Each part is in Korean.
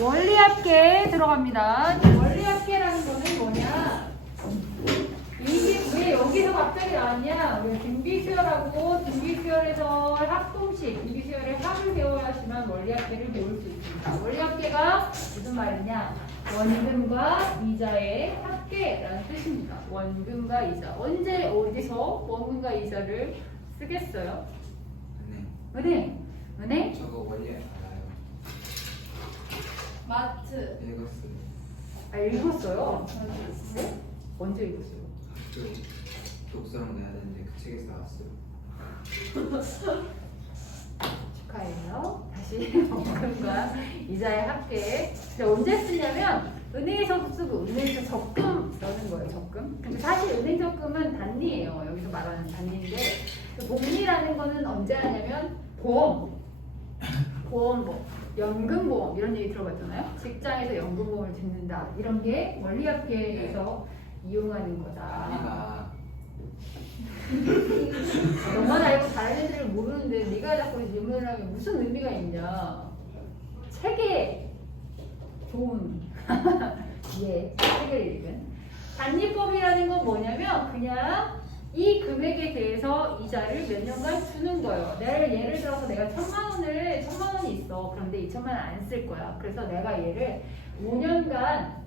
원리합계 들어갑니다. 원리합계라는 거는 뭐냐? 이게 왜 여기서 갑자기 나왔냐? 왜 등비수열하고 등비수열에서 합동식, 등비수열의 합을 배워야지만 원리합계를 배울 수 있습니다. 원리합계가 무슨 말이냐? 원금과 이자의 합계라는 뜻입니다. 원금과 이자. 언제 어디서 원금과 이자를 쓰겠어요? 은행? 저거 원리 알아요. 마트. 읽었어요. 아, 읽었어요? 네? 언제 읽었어요? 학교 독서랑 내야 되는데 그 책에서 나왔어요. 축하해요. 다시 원금과 이자의 합계. 근데 언제 쓰냐면 은행에서도 쓰고 은행에서 적금 넣는 거예요. 적금. 근데 사실 은행 적금은 단리예요. 여기서 말하는 단리인데 복리라는 거는 언제 하냐면 보험, 연금보험 이런 얘기 들어봤잖아요. 직장에서 연금보험을 듣는다. 이런 게 원리합계에서 이용하는 거다. 너만 알고 다른 애들을 모르는데 네가 자꾸 질문을 하면 무슨 의미가 있냐. 책에 좋은 예, 책을 읽은 단리법이라는 건 뭐냐면 그냥 이 금액에 대해서 이자를 몇 년간 주는 거예요. 예를 들어서 내가 1,000만 원이 있어. 그런데 2,000만 원 안 쓸 거야. 그래서 내가 얘를 5년간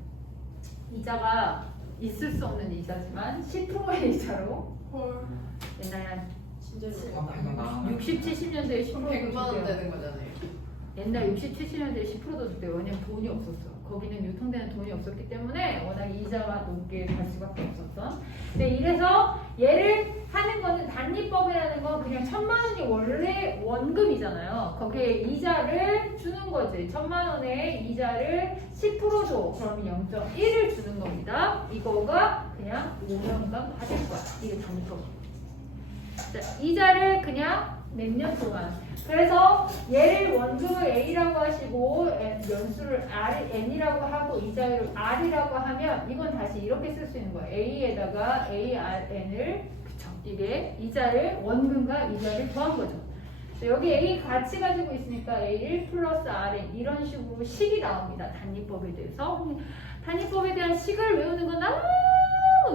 이자가 있을 수 없는 이자지만 10%의 이자로 헐. 옛날에 한 진짜 60, 70년대에 10%도 100만 원 줬대요. 되는 거잖아요. 옛날 60, 70년대에 10%도 줬대요. 왜냐면 돈이 없었어. 거기는 유통되는 돈이 없었기 때문에 워낙 이자가 높게 갈 수밖에 없었던. 근데 이래서 얘를 하는 거는 단리법이라는 건 그냥 1,000만 원이 원래 원금이잖아요. 거기에 이자를 주는 거지. 1,000만 원에 이자를 10% 줘. 그러면 0.1을 주는 겁니다. 이거가 그냥 5년간 받을 거야. 이게 단리법. 이자를 그냥 몇 년 동안. 그래서 얘를 원금을 A라고 하시고 연수를 N이라고 하고 이자율을 R이라고 하면 이건 다시 이렇게 쓸 수 있는 거예요. A에다가 ARN을 그쵸. 이게 이자를 원금과 이자를 더한 거죠. 여기 A 같이 가지고 있으니까 A1 플러스 Rn 이런 식으로 식이 나옵니다. 단리법에 대해서. 단리법에 대한 식을 외우는 건 아무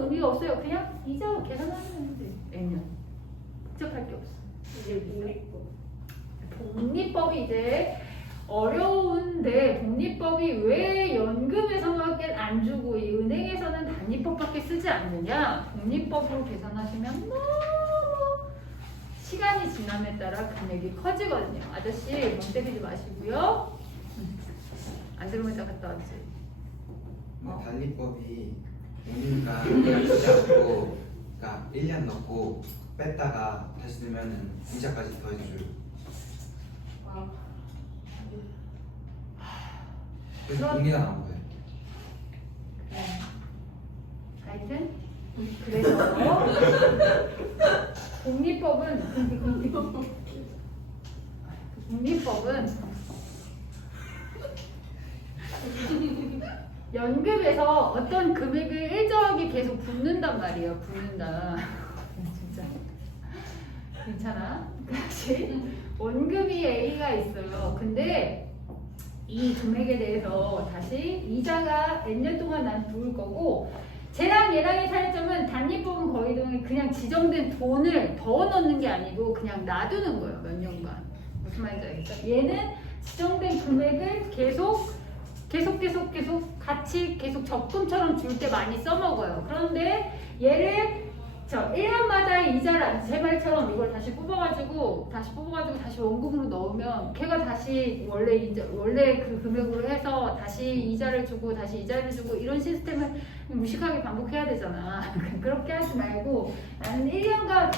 의미가 없어요. 그냥 이자 계산하면 돼. N은. 복잡할 게 없어. 복리법이 이제 어려운데 복리법이 왜 연금에서밖에 안 주고 이 은행에서는 단리법밖에 쓰지 않느냐? 복리법으로 계산하시면 너무 시간이 지남에 따라 금액이 커지거든요. 아저씨 멍 때리지 마시고요. 안 들으면 다 갔다 왔지. 단리법이 오니까 그냥 주지 않고 그러니까 1년 넣고 뺐다가 다시 넣으면은 이자까지 더해줘요. 그래서 공리가 나온 거예요. 하여튼 그래서 복리법은 연금에서 어떤 금액을 일정하게 계속 붓는단 말이에요. 붓는다. 진짜 괜찮아? 다시 원금이 A가 있어요. 근데 이 금액에 대해서 다시 이자가 N년 동안 난 부을 거고 쟤랑 얘랑의 차이점은 단리법은 거의 그냥 지정된 돈을 더 넣는 게 아니고 그냥 놔두는 거예요. 몇 년간. 무슨 말인지 알겠죠? 얘는 지정된 금액을 계속 같이 계속 적금처럼 줄 때 많이 써먹어요. 그런데 얘를 1년마다 이자를 제 말처럼 이걸 다시 뽑아가지고 다시 원금으로 넣으면 걔가 다시 원래 그 금액으로 해서 다시 이자를 주고 다시 이자를 주고 이런 시스템을 무식하게 반복해야 되잖아. 그렇게 하지 말고 나는 1년간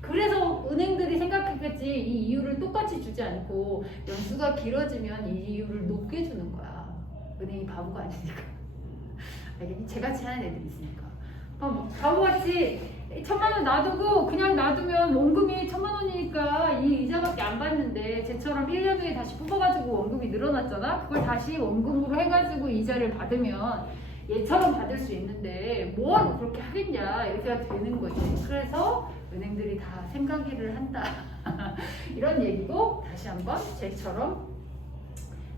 그래서 은행들이 생각했겠지. 이 이율을 똑같이 주지 않고 연수가 길어지면 이 이율을 높게 주는 거야. 은행이 바보가 아니니까. 알겠니? 쟤같이 하는 애들이 있으니까. 바보같이 1,000만 원 놔두고 그냥 놔두면 원금이 1,000만 원이니까 이 이자밖에 안 받는데 쟤처럼 1년 후에 다시 뽑아가지고 원금이 늘어났잖아. 그걸 다시 원금으로 해가지고 이자를 받으면 얘처럼 받을 수 있는데 뭐하러 그렇게 하겠냐 이렇게 되는 거지. 그래서 은행들이 다 생각이를 한다 이런 얘기고 다시 한번 쟤처럼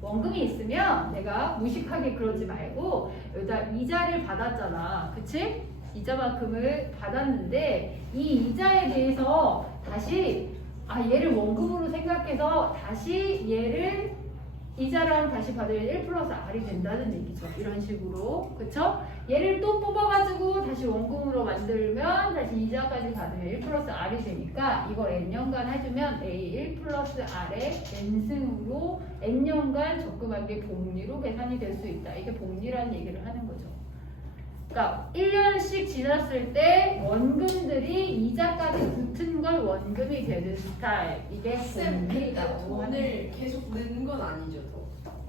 원금이 있으면 내가 무식하게 그러지 말고 여기다 이자를 받았잖아. 그치? 이자만큼을 받았는데 이 이자에 대해서 다시 얘를 원금으로 생각해서 다시 얘를 이자랑 다시 받으면 1 플러스 R이 된다는 얘기죠. 이런 식으로. 그쵸? 얘를 또 뽑아가지고 다시 원금으로 만들면 다시 이자까지 받으면 1 플러스 R이 되니까 이걸 N년간 해주면 A 1 플러스 R의 N승으로 N년간 적금한 게 복리로 계산이 될 수 있다. 이게 복리라는 얘기를 하는 거죠. 그러니까 1년씩 지났을 때 원금들이 이자까지 붙은 걸 원금이 되는 스타일. 이게 쌤, 근데 복리라고 하는 돈을 계속 넣는 건 아니죠, 더.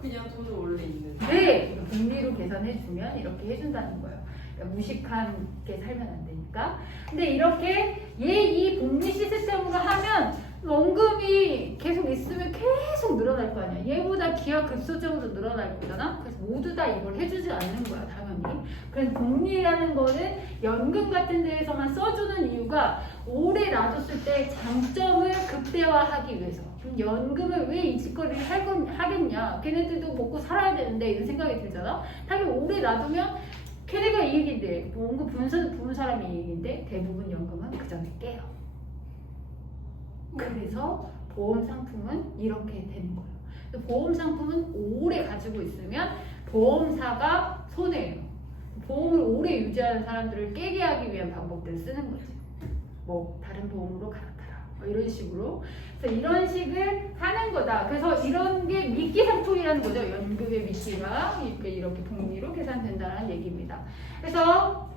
그냥 돈은 원래 있는. 네, 복리로 계산해주면 이렇게 해준다는 거예요. 그러니까 무식하게 살면 안 되니까. 근데 이렇게 이 복리 시스템으로 하면 원금이 계속 있으면 계속 늘어날 거 아니야. 얘보다 기하급수적으로 늘어날 거잖아. 그래서 모두 다 이걸 해주지 않는 거야, 당연히. 그래서 복리라는 거는 연금 같은 데에서만 써주는 이유가 오래 놔뒀을 때 장점을 극대화하기 위해서. 그럼 연금을 왜 이 짓거리를 하겠냐? 걔네들도 먹고 살아야 되는데 이런 생각이 들잖아. 당연히 오래 놔두면 걔네가 이익인데 원금 부은 사람이 이익인데 대부분 연금은 그 전에 깨요. 그래서 보험 상품은 이렇게 되는 거예요. 보험 상품은 오래 가지고 있으면 보험사가 손해예요. 보험을 오래 유지하는 사람들을 깨게 하기 위한 방법들을 쓰는 거지. 뭐 다른 보험으로 갈아타라. 이런 식으로. 그래서 이런 식을 하는 거다. 그래서 이런 게 미끼 상품이라는 거죠. 연금의 미끼가 이렇게 복리로 계산된다는 얘기입니다. 그래서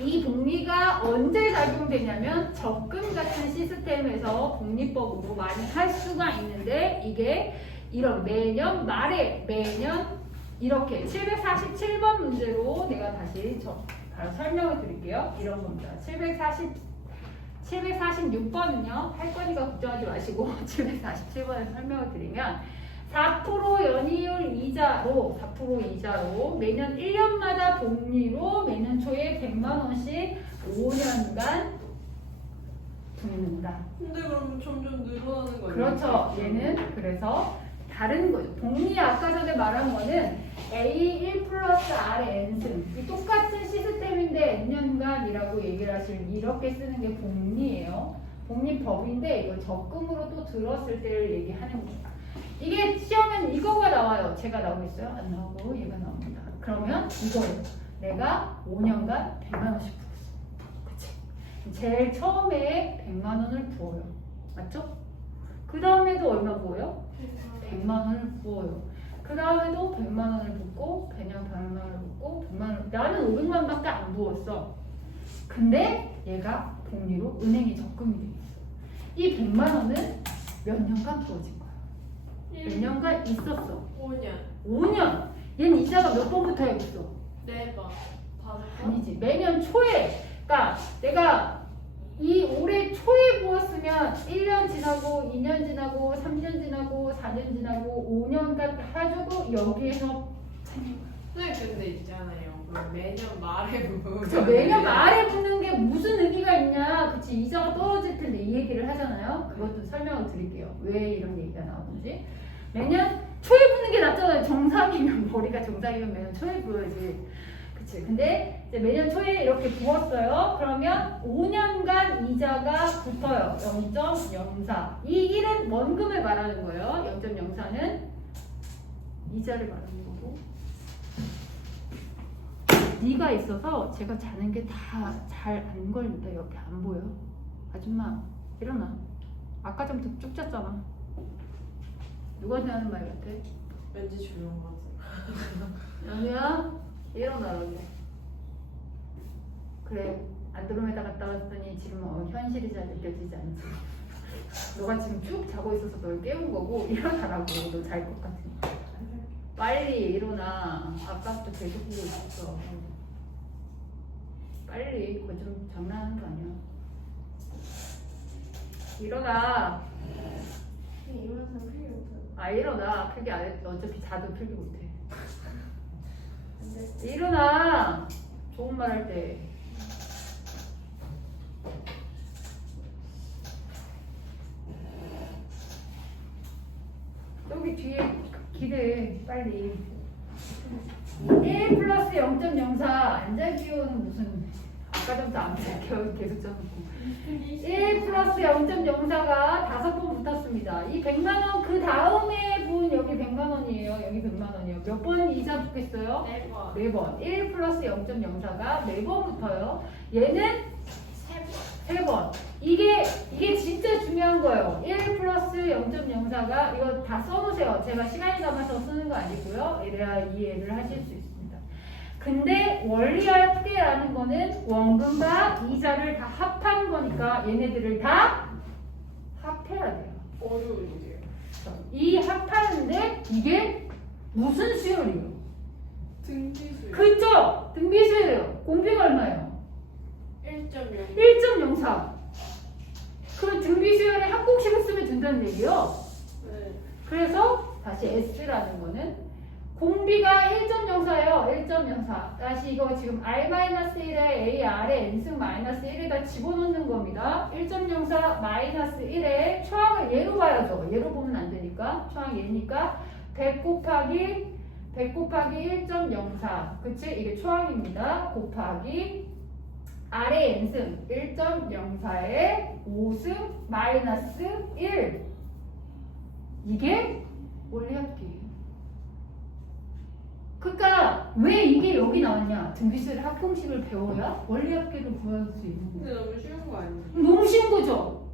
이 복리가 언제 작용되냐면 적금 같은 시스템에서 복리법으로 많이 할 수가 있는데 이게 이런 매년 말에 매년 이렇게 747번 문제로 내가 다시 바로 설명을 드릴게요. 이런 겁니다. 746번은요. 할 거니까 걱정하지 마시고 747번을 설명을 드리면 4% 연이율 이자로 4% 이자로 매년 1년마다 복리로 매년 초에 100만 원씩 5년간 붓는다. 근데 그럼 점점 늘어나는 거예요? 그렇죠. 얘는 그래서 다른 거죠. 복리 아까 전에 말한 거는 A 1 플러스 R의 N승. 이 똑같은 시스템인데 N년간이라고 얘기를 하시면 이렇게 쓰는 게 복리예요. 복리법인데 이걸 적금으로 또 들었을 때를 얘기하는 겁니다. 이게 시험엔 이거가 나와요. 제가 나오겠어요? 안 나오고 얘가 나옵니다. 그러면 이거예요. 내가 5년간 100만 원씩 부었어. 그치? 제일 처음에 100만 원을 부어요. 맞죠? 그 다음에도 얼마 부어요? 100만 원을 부어요. 그 다음에도 100만 원을 붓고 그냥 100만 원을 붓고 100만 원. 나는 500만 원밖에 안 부었어. 근데 얘가 복리로 은행에 적금이 돼 있어. 이 100만 원은 몇 년간 부어진 거야. 몇 년간 있었어. 5년. 5년. 얘는 이자가 몇 번부터 해있어? 4번. 5번. 아니지. 매년 초에. 그러니까 내가 이 올해 초에 부었으면 1년 지나고 2년 지나고 3년 지나고 4년 지나고 5년간 해가지고 여기에서 선생님 근데 있잖아요. 그럼 매년 말에 그쵸, 매년 말에 붙는 게 무슨 의미가 있냐. 그치, 이자가 떨어질 텐데 이 얘기를 하잖아요. 그것도 설명을 드릴게요. 왜 이런 얘기가 나오는지. 매년 초에 붙는 게 낫잖아요. 정상이면, 머리가 정상이면 매년 초에 부어야지. 그치. 근데 이제 매년 초에 이렇게 부었어요. 그러면 5년간 이자가 붙어요. 0.04. 이 1은 원금을 말하는 거예요. 0.04는 이자를 말하는 거고. 니가 있어서 제가 자는 게 다 잘 안 걸린다. 이렇게 안 보여. 아줌마 일어나. 아까 전부터 쭉 잤잖아. 누구한테 하는 말 같아? 왠지 조용 같아. 연우야 일어나라고. 그래 안드로메다 갔다 왔더니 지금 현실이 잘 느껴지지 않지. 너가 지금 쭉 자고 있어서 널 깨운 거고 일어나라고. 너 잘 것 같으니까. 빨리 일어나. 아까부터 계속 보고 있었어. 빨리. 그거 좀 장난하는 거 아니야. 일어나. 이만상 필요 없어. 아 일어나. 필기 안 했어. 어차피 자도 필기 못해. 일어나. 좋은 말 할 때. 여기 뒤에 니들 빨리 1 플러스 0.04 안전기호는 무슨 아까 전부터 안 계속 써놓고 1 플러스 0.04가 5번 붙었습니다. 이 100만원 그 다음에 분 여기 100만원이에요. 여기 100만원이에요. 몇 번 이자 붙겠어요? 4번. 4번. 1 플러스 0.04가 4번 붙어요. 얘는 3번. 이게 진짜 중요한 거예요. 1 플러스 0.04가 이거 다 써놓으세요. 제가 시간이 남아서 쓰는 거 아니고요. 이래야 이해를 하실 수 있습니다. 근데 원리합계라는 거는 원금과 이자를 다 합한 거니까 얘네들을 다 합해야 돼요. 어려운데요. 이 합하는데 이게 무슨 수열이에요? 등기수. 그쵸? 등비수열이에요. 공비가 얼마예요? 1.0. 1.04. 그 등비수열에 합공식을 쓰면 된다는 얘기예요. 네. 그래서 다시 S라는 거는 공비가 1.04예요. 1.04. 다시 이거 지금 R-1에 A, R에 N승 마이너스 1에다 집어넣는 겁니다. 1.04 마이너스 1에 초항을 얘로 봐야죠. 얘로 보면 안 되니까. 초항 얘니까 100 곱하기 1.04. 그치? 이게 초항입니다. 곱하기 R의 N승 1.04에 5승 마이너스 1. 이게 원리합계예요. 그러니까 왜 이게 여기 나왔냐? 등비수열 합공식을 배워야 원리합계를 구할 수 있는 거예요. 근데 너무 쉬운 거 아니에요? 너무 쉬운 거죠?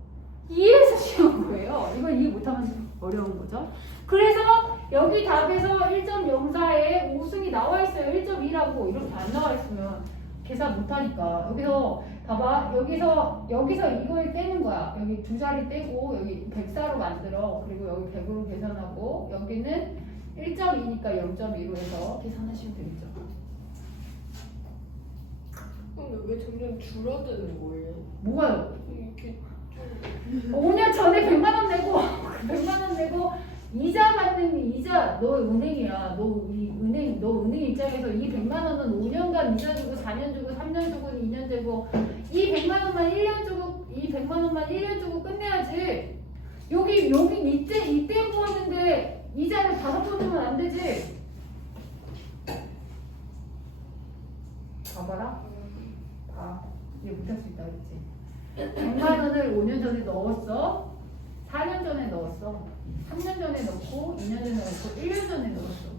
이해해서 쉬운 거예요. 이건 이해 못하면 어려운 거죠. 그래서 여기 답에서 1.04에 5승이 나와 있어요. 1.2라고 이렇게 안 나와 있으면 계산 못하니까. 여기서 봐봐. 여기서 이걸 떼는 거야. 여기 두 자리 떼고 여기 104로 만들어. 그리고 여기 100으로 계산하고 여기는 1.2니까 0.2로 해서 계산하시면 되겠죠. 근데 왜 점점 줄어드는 거예요? 뭐가요? 이렇게 5년 전에 100만 원 내고 100만 원 내고 이자 받는 이자 너 은행이야. 너 은행 입장에서 이 100만 원은 5년간 이자 주고 4년 주고 3년 주고 2년 주고 이 100만 원만 1년 주고 이 100만 원만 1년 주고 끝내야지. 여기 이때 모았는데 이자를 5번 주면 안 되지. 봐봐라. 봐. 이해 못할 수 있다 그랬지. 100만 원을 5년 전에 넣었어. 4년 전에 넣었어. 3년 전에 넣고 2년 전에 넣고 1년 전에 넣었어.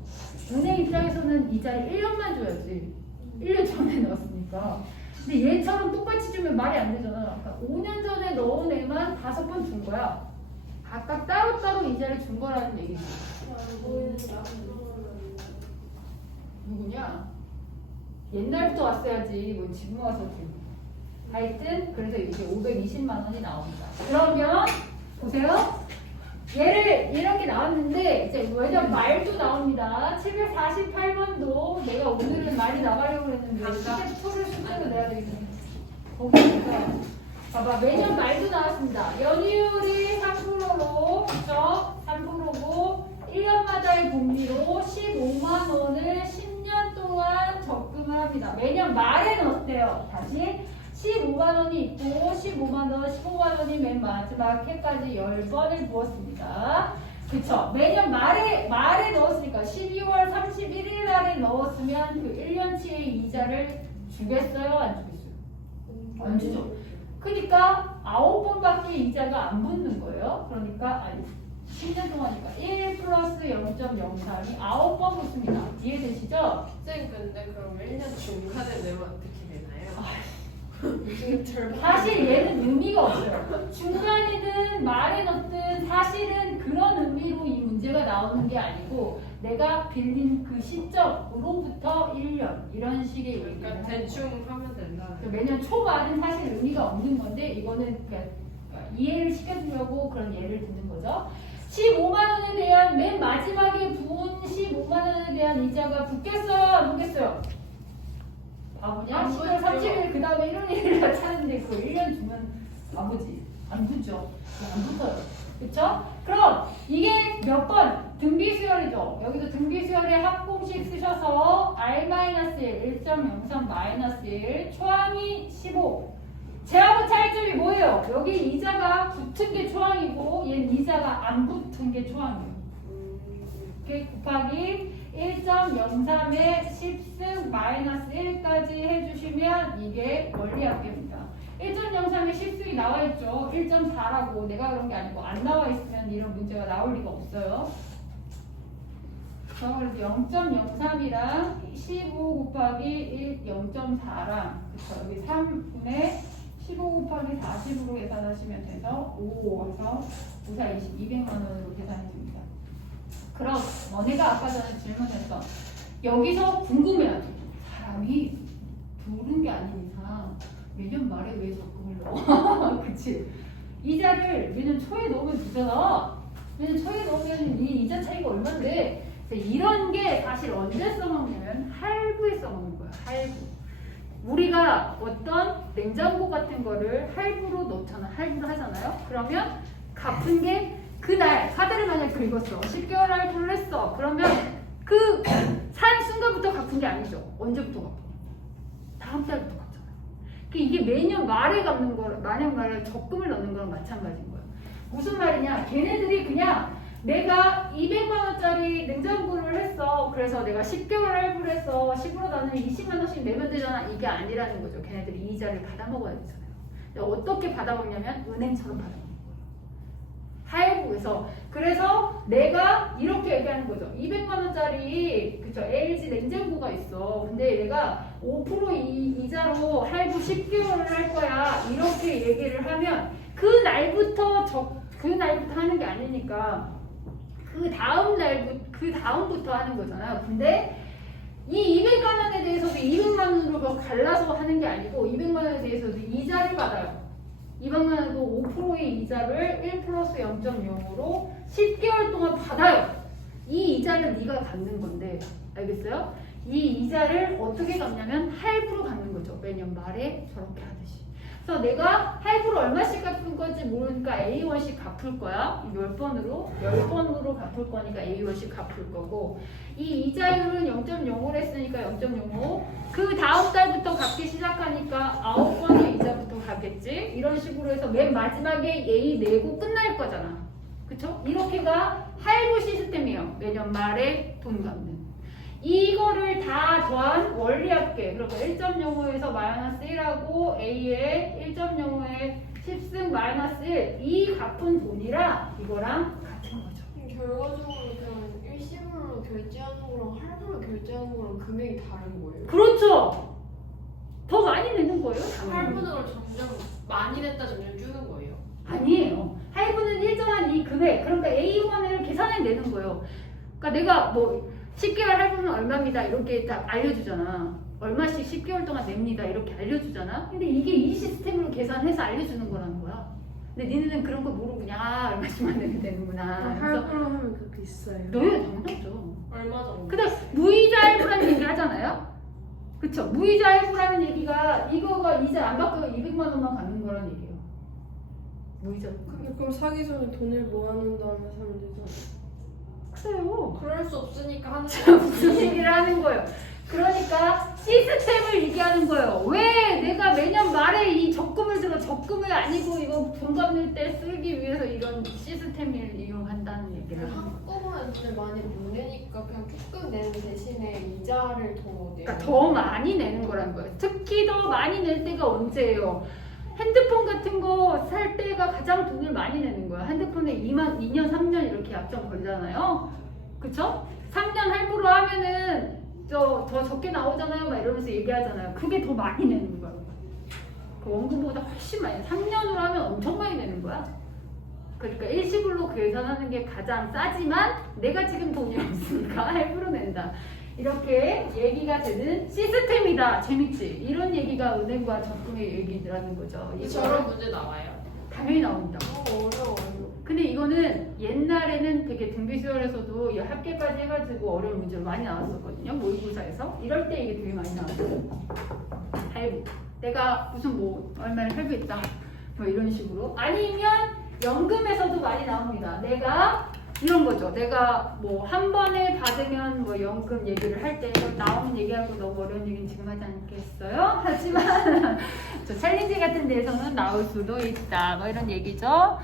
은행 입장에서는 이자를 1년만 줘야지. 1년 전에 넣었으니까. 근데 얘처럼 똑같이 주면 말이 안 되잖아. 그러니까 5년 전에 넣은 애만 5번 준 거야. 각각 따로따로 이자를 준 거라는 얘기지. 누구냐? 옛날부터 왔어야지. 뭐 지금 와서 좀. 하여튼 그래서 이제 520만 원이 나옵니다. 그러면 보세요. 얘를 이렇게 나왔는데 이제 왜냐면 말도 나옵니다. 748번도 내가 오늘은 말이 나가려고 했는데 스텝2를 숙제로 내야 되겠네. 거기니까 봐봐. 매년 말도 나왔습니다. 연이율이 3%로 그쵸? 3%고 1년마다의 복리로 15만 원을 10년 동안 적금을 합니다. 매년 말에 넣었대요. 다시 15만 원이 있고 15만 원, 15만 원이 맨 마지막 해까지 10번을 부었습니다. 그쵸? 매년 말에 넣었으니까 12월 31일 날에 넣었으면 그 1년치의 이자를 주겠어요? 안 주겠어요? 안 주죠. 그러니까 9번밖에 이자가 안 붙는 거예요. 그러니까 10년 동안이니까 1 플러스 0.03이 9번 붙습니다. 이해되시죠? 쌤 근데 그럼 1년 중간에 내면 어떻게 되나요? 사실 얘는 의미가 없어요. 중간이든 말에 넣든 사실은 그런 의미로 이 문제가 나오는 게 아니고 내가 빌린 그 시점으로부터 1년 이런 식의 그러니까 얘기를 대충 하면 된다. 매년 초말은 사실 의미가 없는 건데 이거는 그러니까 이해를 시켜주려고 그런 예를 듣는 거죠. 15만 원에 대한 맨 마지막에 부은 15만 원에 대한 이자가 붙겠어요? 안 붙겠어요? 바보냐? 안 10월 붙죠. 30일 그 다음에 1월 1일 날 차는데 그거 1년 주면 바보지. 안 붙죠. 안 붙어요. 그쵸? 그럼 이게 몇 번? 등비수열이죠. 여기도 등비수열의 합공식 쓰셔서 R-1 1.03-1 초항이 15 제하고 차이점이 뭐예요? 여기 이자가 붙은 게 초항이고 얘는 이자가 안 붙은 게 초항이에요. 이렇게 곱하기 1.03의 10승 마이너스 1까지 해주시면 이게 원리합계입니다. 1.03의 10승이 나와 있죠. 1.4라고 내가 그런 게 아니고 안 나와 있으면 이런 문제가 나올 리가 없어요. 그래서 0.03이랑 15 곱하기 0.4랑 그쵸 여기 3분의 15 곱하기 40으로 계산하시면 돼서 5 와서 5, 4, 20, 200만 원으로 계산해 줍니다. 그럼 너네가 아까 전에 질문했던 여기서 궁금해하죠. 사람이 부른 게 아닌 이상 매년 말에 왜 적금을 넣어? 그치? 이자를 매년 초에 넣으면 되잖아. 매년 초에 넣으면 이 이자 차이가 얼만데 이런 게 사실 언제 써먹냐면 할부에 써먹는 거야. 할부. 우리가 어떤 냉장고 같은 거를 할부로 넣잖아. 할부를 하잖아요. 그러면 갚은 게 그날 카드를 만약에 긁었어. 10개월 할부를 했어. 그러면 그 산 순간부터 갚은 게 아니죠. 언제부터 갚아? 다음 달부터 갚잖아. 이게 매년 말에 갚는 거, 만약 말에 적금을 넣는 거랑 마찬가지인 거야. 무슨 말이냐? 걔네들이 그냥 내가 200만 원짜리 냉장고를 했어. 그래서 내가 10개월 할부를 했어. 10으로 나는 20만 원씩 내면 되잖아. 이게 아니라는 거죠. 걔네들이 이자를 받아 먹어야 되잖아요. 근데 어떻게 받아 먹냐면 은행처럼 받아 먹는 거예요. 할부에서. 그래서 내가 이렇게 얘기하는 거죠. 200만 원짜리 그쵸 LG 냉장고가 있어. 근데 내가 5% 이자로 할부 10개월을 할 거야. 이렇게 얘기를 하면 그 날부터 하는 게 아니니까 그 다음부터 하는 거잖아요. 근데 이 200만 원에 대해서도 200만 원으로 갈라서 하는 게 아니고 200만 원에 대해서도 이자를 받아요. 200만 원도 5%의 이자를 1 플러스 0.0으로 10개월 동안 받아요. 이 이자를 네가 갚는 건데 알겠어요? 이 이자를 어떻게 갚냐면 할부로 갚는 거죠. 매년 말에 저렇게 하듯이. 그래서 내가 할부를 얼마씩 갚을 건지 모르니까 A1씩 갚을 거야. 10번으로 갚을 거니까 A1씩 갚을 거고 이 이자율은 0.05를 했으니까 0.05 그 다음 달부터 갚기 시작하니까 9번의 이자부터 갚겠지. 이런 식으로 해서 맨 마지막에 A 내고 끝날 거잖아. 그쵸? 이렇게가 할부 시스템이에요. 매년 말에 돈 갚는. 이거를 다 더한 원리합계. 그러니까 1.05에서 마이너스 1하고 A에 1.05에 10승 마이너스 1. 이 갚은 돈이랑 이거랑 같은 거죠. 결과적으로 그냥 일시불로 결제하는 거랑 할부로 결제하는 거랑 금액이 다른 거예요. 그렇죠. 더 많이 내는 거예요. 당연히. 할부는 점점 많이 냈다 점점 주는 거예요. 아니에요. 할부는 일정한 이 금액. 그러니까 A1을 계산해 내는 거예요. 그러니까 내가 뭐 10개월 할부는 얼마입니다. 이렇게 딱 알려주잖아. 얼마씩 10개월 동안 냅니다. 이렇게 알려주잖아. 근데 이게 이 시스템으로 계산해서 알려주는 거라는 거야. 근데 니네는 그런 거 모르고 그냥 얼마씩만 내면 되는구나. 그래서 할부로 하면 더 비싸요. 너희는 당연하죠. 얼마 정도? 근데 무이자 할부라는 얘기 하잖아요. 그쵸? 무이자 할부라는 얘기가 이거가 이자 안 받고 200만 원만 갚는 거라는 얘기예요. 무이자. 그럼 사기 전에 돈을 모아놓은 다음에 사면 되잖아. 그래요. 그럴 수 없으니까 하는 무슨 얘기를 하는 거예요. 그러니까 시스템을 얘기하는 거예요. 왜 내가 매년 말에 이 적금을 들어 적금이 아니고 이거 돈 갚는 때 쓰기 위해서 이런 시스템을 이용한다는 얘기를 하는 거예요. 한꺼번에 돈을 많이 못 내니까 그냥 조금 내는 대신에 이자를 더 내요. 그러니까 더 많이 내는 거라는 거예요. 특히 더 많이 낼 때가 언제예요? 핸드폰 같은 거 살 때가 가장 돈을 많이 내는 거야. 핸드폰에 2년, 3년 이렇게 약정 걸잖아요. 그쵸? 3년 할부로 하면은 더 적게 나오잖아요. 막 이러면서 얘기하잖아요. 그게 더 많이 내는 거야. 그 원금보다 훨씬 많이. 3년으로 하면 엄청 많이 내는 거야. 그러니까 일시불로 계산하는 게 가장 싸지만 내가 지금 돈이 없으니까 할부로 낸다. 이렇게 얘기가 되는 시스템이다. 재밌지? 이런 얘기가 은행과 적금의 얘기라는 거죠. 저런 문제 나와요. 당연히 나옵니다. 어려워요. 근데 이거는 옛날에는 되게 등비수열에서도 합계까지 해가지고 어려운 문제로 많이 나왔었거든요. 모의고사에서. 이럴 때 이게 되게 많이 나왔어요. 할부. 내가 무슨 뭐 얼마를 할부했다. 뭐 이런 식으로. 아니면 연금에서도 많이 나옵니다. 내가 이런 거죠. 내가 뭐 한 번에 받으면 뭐 연금 얘기를 할 때 나오는 얘기하고 너무 어려운 얘기는 지금 하지 않겠어요? 하지만 저 챌린지 같은 데에서는 나올 수도 있다. 뭐 이런 얘기죠.